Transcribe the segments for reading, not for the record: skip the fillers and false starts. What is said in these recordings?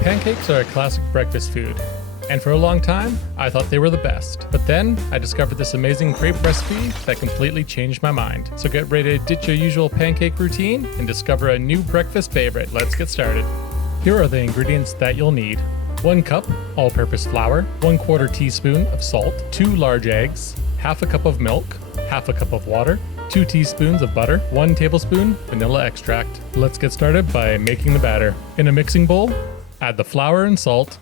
Pancakes are a classic breakfast food, and for a long time, I thought they were the best. But then, I discovered this amazing crepe recipe that completely changed my mind. So get ready to ditch your usual pancake routine and discover a new breakfast favorite. Let's get started. Here are the ingredients that you'll need. 1 cup all-purpose flour, 1/4 teaspoon of salt, 2 large eggs, half a cup of milk, half a cup of water, 2 teaspoons of butter, 1 tablespoon vanilla extract. Let's get started by making the batter. In a mixing bowl, add the flour and salt.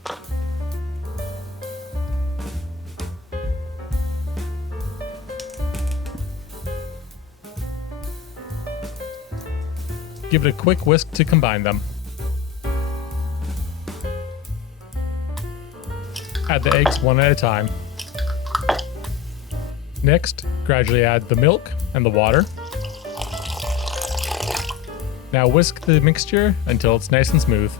Give it a quick whisk to combine them. Add the eggs one at a time. Next, gradually add the milk and the water. Now whisk the mixture until it's nice and smooth.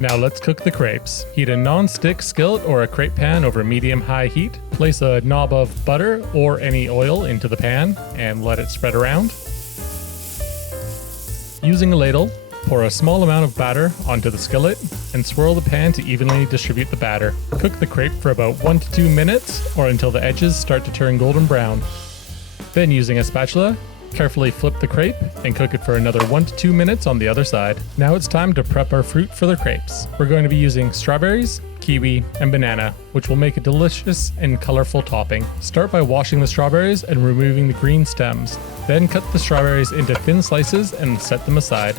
Now let's cook the crepes. Heat a non-stick skillet or a crepe pan over medium-high heat. Place a knob of butter or any oil into the pan and let it spread around. Using a ladle, pour a small amount of batter onto the skillet and swirl the pan to evenly distribute the batter. Cook the crepe for about 1 to 2 minutes or until the edges start to turn golden brown. Then using a spatula, carefully flip the crepe and cook it for another 1 to 2 minutes on the other side. Now it's time to prep our fruit for the crepes. We're going to be using strawberries, kiwi, and banana, which will make a delicious and colorful topping. Start by washing the strawberries and removing the green stems. Then cut the strawberries into thin slices and set them aside.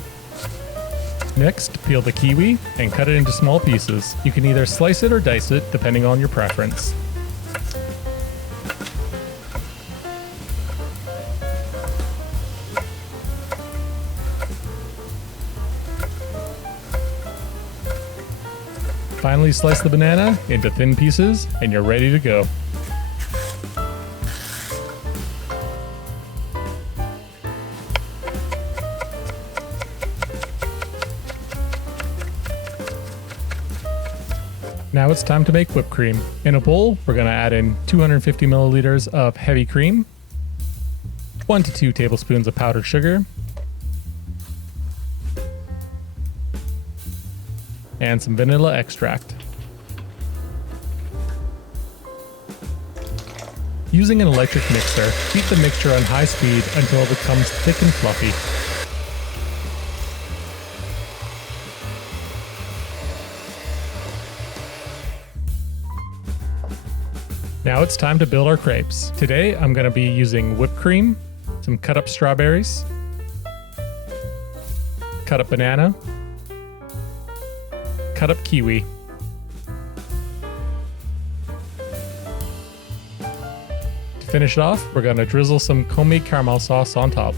Next, peel the kiwi and cut it into small pieces. You can either slice it or dice it, depending on your preference. Finally, slice the banana into thin pieces and you're ready to go. Now it's time to make whipped cream. In a bowl, we're going to add in 250 milliliters of heavy cream, 1 to 2 tablespoons of powdered sugar, and some vanilla extract. Using an electric mixer, heat the mixture on high speed until it becomes thick and fluffy. Now it's time to build our crepes. Today I'm going to be using whipped cream, some cut up strawberries, cut up banana, cut up kiwi. To finish it off, we're going to drizzle some homemade caramel sauce on top.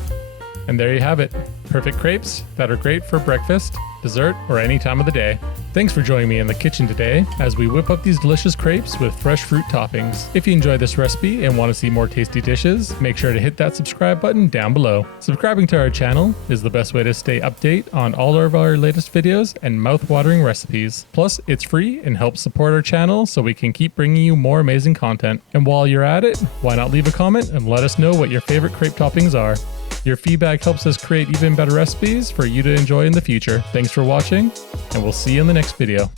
And there you have it. Perfect crepes that are great for breakfast, dessert, or any time of the day. Thanks for joining me in the kitchen today as we whip up these delicious crepes with fresh fruit toppings. If you enjoyed this recipe and want to see more tasty dishes, make sure to hit that subscribe button down below. Subscribing to our channel is the best way to stay updated on all of our latest videos and mouth-watering recipes. Plus, it's free and helps support our channel so we can keep bringing you more amazing content. And while you're at it, why not leave a comment and let us know what your favorite crepe toppings are. Your feedback helps us create even better recipes for you to enjoy in the future. Thanks for watching, and we'll see you in the next video.